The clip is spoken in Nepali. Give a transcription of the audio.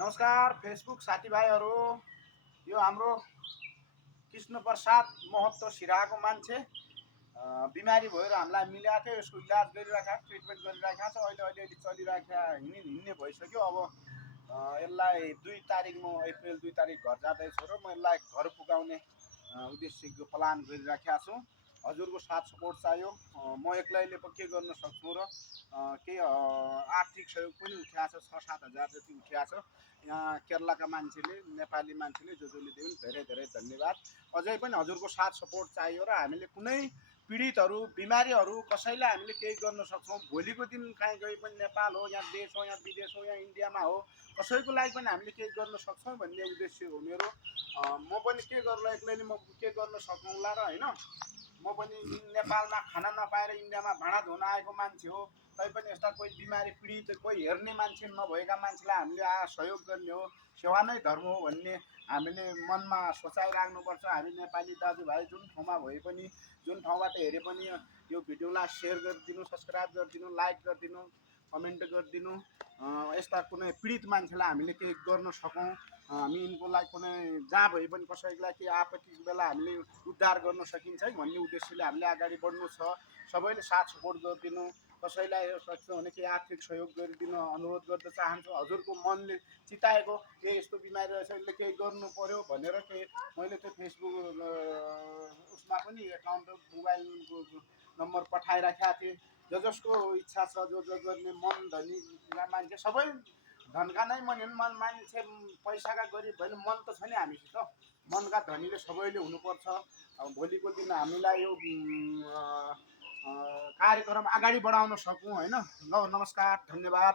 नमस्कार फेसबुक साथीभाइहरू। यो हाम्रो कृष्ण प्रसाद महत्त्व सिराको मान्छे बिमारी भएर हामीलाई मिलाएको थियो। यसको इलाज गरिरहेको ट्रिटमेन्ट गरिरहेको छ। अहिले अलिअलि चलिरहेको हिँड्ने भइसक्यो। अब यसलाई 2 तारिक म अप्रिल 2 तारिक घर जाँदैछु र म यसलाई घर पुगाउने उद्देश्यको प्लान गरिराखेको छु। हजुरको साथ सपोर्ट चाहियो। म एक्लैले पो के गर्न सक्छु र केही आर्थिक सहयोग पनि उठाएको छ, 6-7 हजार जति उठाएको छ। यहाँ केरलाका मान्छेले, नेपाली मान्छेले जसले दिउन् धेरै धेरै धन्यवाद। अझै पनि हजुरको साथ सपोर्ट चाहियो र हामीले कुनै पीडितहरू बिमारीहरू कसैलाई हामीले केही गर्न सक्छौँ। भोलिको दिन कहीँ गए पनि नेपाल हो, यहाँ देश हो, यहाँ विदेश हो, यहाँ इन्डियामा हो, कसैको लागि पनि हामीले केही गर्न सक्छौँ भन्ने उद्देश्य हो मेरो। म पनि के गर्ला, एक्लैले म के गर्न सकौँला र होइन। म पनि नेपालमा खाना नपाएर इन्डियामा भाँडा धुन आएको मान्छे हो। तैपनि यस्ता कोही बिमारी पीडित, कोही हेर्ने मान्छे नभएका मान्छेलाई हामीले सहयोग गर्ने हो, सेवा नै धर्म हो भन्ने हामीले मनमा सोचाइ राख्नुपर्छ। हामी नेपाली दाजुभाइ जुन ठाउँमा भए पनि, जुन ठाउँबाट हेरे पनि यो भिडियोलाई सेयर गरिदिनु, सब्सक्राइब गरिदिनु, लाइक गरिदिनु, कमेन्ट गरिदिनु। यस्ता कुनै पीडित मान्छेलाई हामीले केही गर्न सकौँ। हामी यिनको कुनै जहाँ भए पनि कसैलाई केही आपत्तिको बेला हामीले उद्धार गर्न सकिन्छ है भन्ने उद्देश्यले हामीले अगाडि बढ्नु छ। सबैले साथ सपोर्ट गरिदिनु। कसैलाई सक्छ भने केही आर्थिक सहयोग गरिदिनु अनुरोध गर्न चाहन्छु। हजुरको मनले चिताएको यस्तो बिमारी रहेछ, यसले केही गर्नु पर्यो भनेर केही मैले त्यो फेसबुक उसमा पनि एकाउन्ट मोबाइलको नम्बर पठाइराखेको थिएँ। जसको इच्छा छ, जो गर्ने मन धनी मान्छे सबै धनका नै मान्छे पैसाका गरिब होइन, मन त छ नि हामीसित। मनका धनीले सबैले हुनुपर्छ। भोलिको दिन हामीलाई यो कार्यक्रम अगाडि बढाउन सकौँ होइन। ल नमस्कार, धन्यवाद।